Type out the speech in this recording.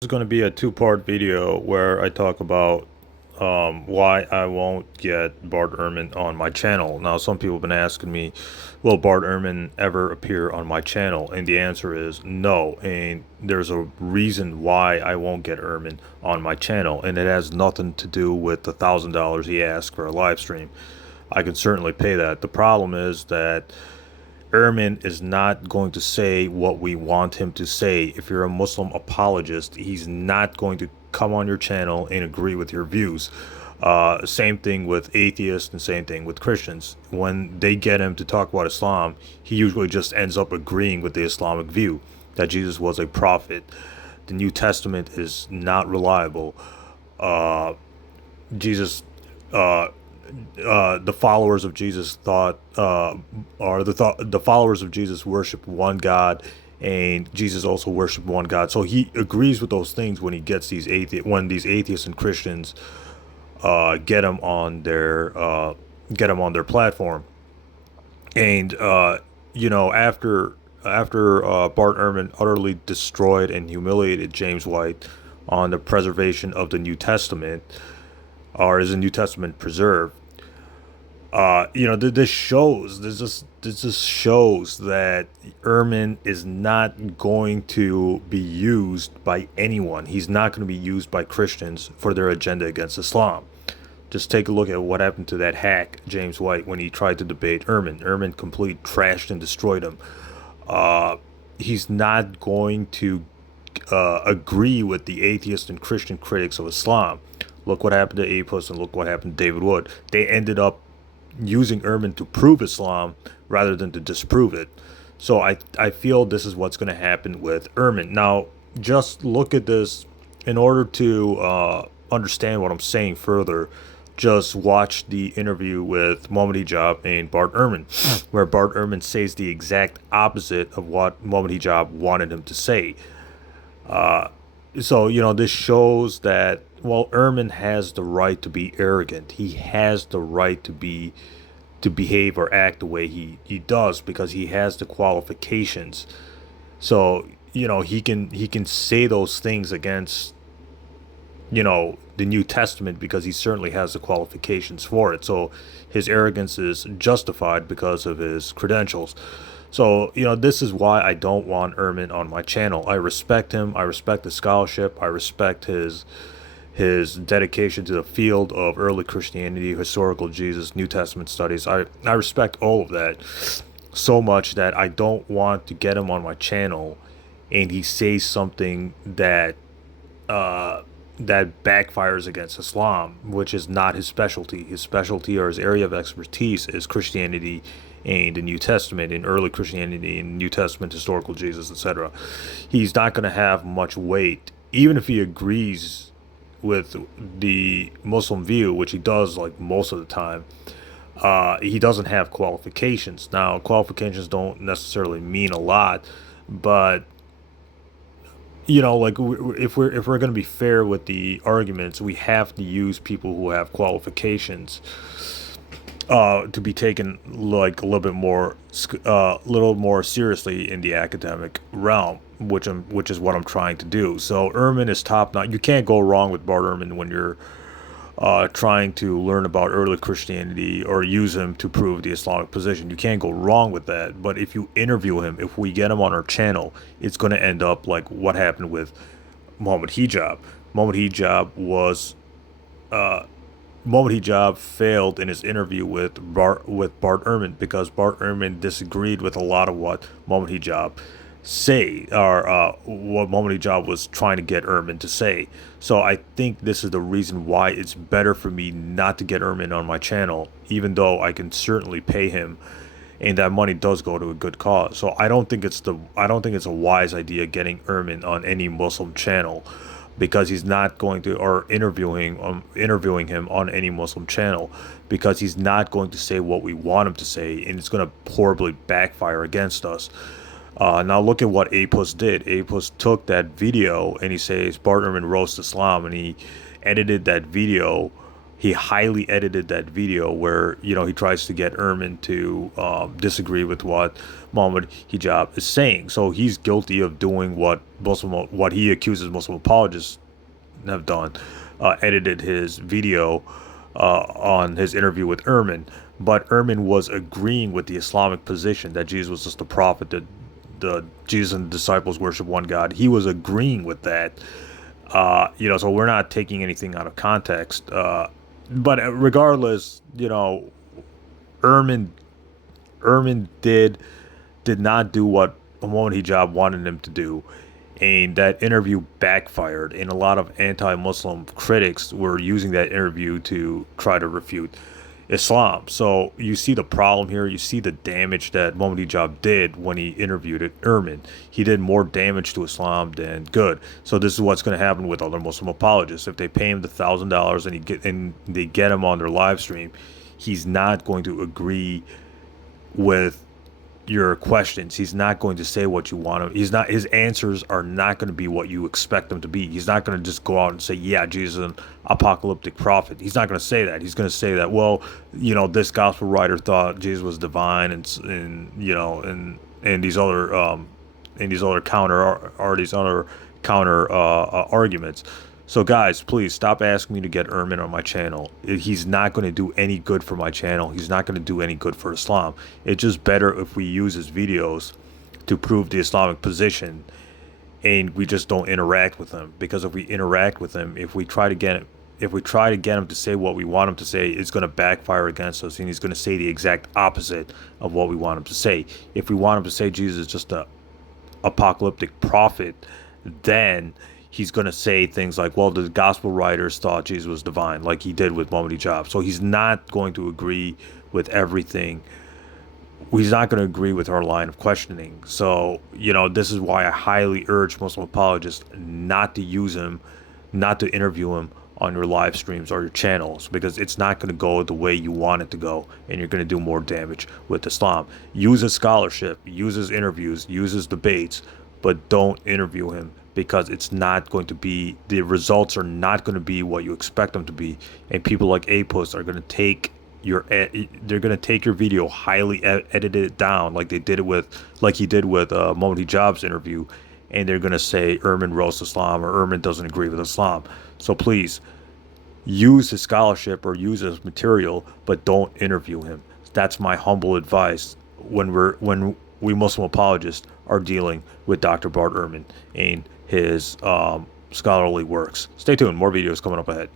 This is going to be a two-part video where I talk about why I won't get Bart Ehrman on my channel. Now, some people have been asking me, will Bart Ehrman ever appear on my channel? And the answer is no. And there's a reason why I won't get Ehrman on my channel, and it has nothing to do with the $1,000 he asked for a live stream. I can certainly pay that. The problem is that Ehrman is not going to say what we want him to say. If you're a Muslim apologist, he's not going to come on your channel and agree with your views. Same thing with atheists and same thing with Christians. When they get him to talk about Islam, he usually just ends up agreeing with the Islamic view that Jesus was a prophet. The New Testament is not reliable. Uh, Jesus uh, the followers of Jesus thought, or the followers of Jesus worship one God, and Jesus also worshiped one God. So he agrees with those things when he gets when these atheists and Christians get him on their platform. And after Bart Ehrman utterly destroyed and humiliated James White on the preservation of the New Testament, or is the New Testament preserved? This just shows that Ehrman is not going to be used by anyone. He's not going to be used by Christians for their agenda against Islam. Just take a look at what happened to that hack James White when he tried to debate Ehrman. Ehrman completely trashed and destroyed him. He's not going to agree with the atheist and Christian critics of Islam. Look what happened to Apus and look what happened to David Wood. They ended up using Ehrman to prove Islam rather than to disprove it. So I feel this is what's going to happen with Ehrman. Now, just look at this. In order to understand what I'm saying further, just watch the interview with Mohammed Hijab and Bart Ehrman, where Bart Ehrman says the exact opposite of what Mohammed Hijab wanted him to say. So this shows that, well, Ehrman has the right to be arrogant. He has the right to behave or act the way he does because he has the qualifications. So he can say those things against the New Testament because he certainly has the qualifications for it. So his arrogance is justified because of his credentials. So, this is why I don't want Ehrman on my channel. I respect him. I respect the scholarship. I respect his dedication to the field of early Christianity, historical Jesus, New Testament studies. I respect all of that so much that I don't want to get him on my channel and he says something that backfires against Islam, which is not his specialty. His specialty or his area of expertise is Christianity and the New Testament, in early Christianity and New Testament, historical Jesus, etc. He's not going to have much weight, even if he agrees with the Muslim view, which he does like most of the time. He doesn't have qualifications. Now, qualifications don't necessarily mean a lot, but like if we're going to be fair with the arguments, we have to use people who have qualifications to be taken like a little more seriously in the academic realm, which is what I'm trying to do. So Ehrman is top notch. You can't go wrong with Bart Ehrman when you're trying to learn about early Christianity or use him to prove the Islamic position. You can't go wrong with that. But if you interview him, if we get him on our channel, it's going to end up like what happened with Mohammed Hijab. Mohammed Hijab was Mohammed Hijab failed in his interview with Bart Ehrman because Bart Ehrman disagreed with a lot of what Mohammed Hijab what Mohammed Hijab was trying to get Ehrman to say. So I think this is the reason why it's better for me not to get Ehrman on my channel, even though I can certainly pay him, and that money does go to a good cause. So I don't think it's a wise idea getting Ehrman on any Muslim channel, because he's not going to, or interviewing him on any Muslim channel, because he's not going to say what we want him to say, and it's going to horribly backfire against us. Now look at what Apus did. Apus took that video and he says Bart Ehrman roasts Islam, and he edited that video he highly edited that video where he tries to get Ehrman to disagree with what Muhammad Hijab is saying. So he's guilty of doing what he accuses Muslim apologists have done, edited his video on his interview with Ehrman. But Ehrman was agreeing with the Islamic position that Jesus was just a prophet, that the Jesus and the disciples worship one God. He was agreeing with that. So we're not taking anything out of context. But regardless, Ehrman Ehrman did not do what Muhammad Hijab wanted him to do, and that interview backfired. And a lot of anti-Muslim critics were using that interview to try to refute Islam. So you see the problem here. You see the damage that Muhammad Hijab did when he interviewed Ehrman. He did more damage to Islam than good. So this is what's going to happen with other Muslim apologists. If they pay him the $1,000 and they get him on their live stream, he's not going to agree with your questions. He's not going to say what you want him. He's not. His answers are not going to be what you expect them to be. He's not going to just go out and say, "Yeah, Jesus is an apocalyptic prophet." He's not going to say that. He's going to say that, well, this gospel writer thought Jesus was divine, and these other counter arguments. So guys, please stop asking me to get Ehrman on my channel. He's not going to do any good for my channel. He's not going to do any good for Islam. It's just better if we use his videos to prove the Islamic position, and we just don't interact with him. Because if we interact with him, if we try to get him to say what we want him to say, it's going to backfire against us, and he's going to say the exact opposite of what we want him to say. If we want him to say Jesus is just a apocalyptic prophet, then he's going to say things like, well, the gospel writers thought Jesus was divine, like he did with Muhammad Hijab. So he's not going to agree with everything. He's not going to agree with our line of questioning. So, this is why I highly urge Muslim apologists not to use him, not to interview him on your live streams or your channels, because it's not going to go the way you want it to go, and you're going to do more damage with Islam. Use his scholarship, use his interviews, use his debates, but don't interview him, because it's not going to be, the results are not going to be what you expect them to be, and people like Apus are going to take your video, highly edit it down, like he did with Muhammad Hijab's interview, and they're going to say Ehrman roasts Islam, or Ehrman doesn't agree with Islam. So please use his scholarship or use his material, but don't interview him. That's my humble advice when we Muslim apologists are dealing with Dr. Bart Ehrman and his scholarly works. Stay tuned. More videos coming up ahead.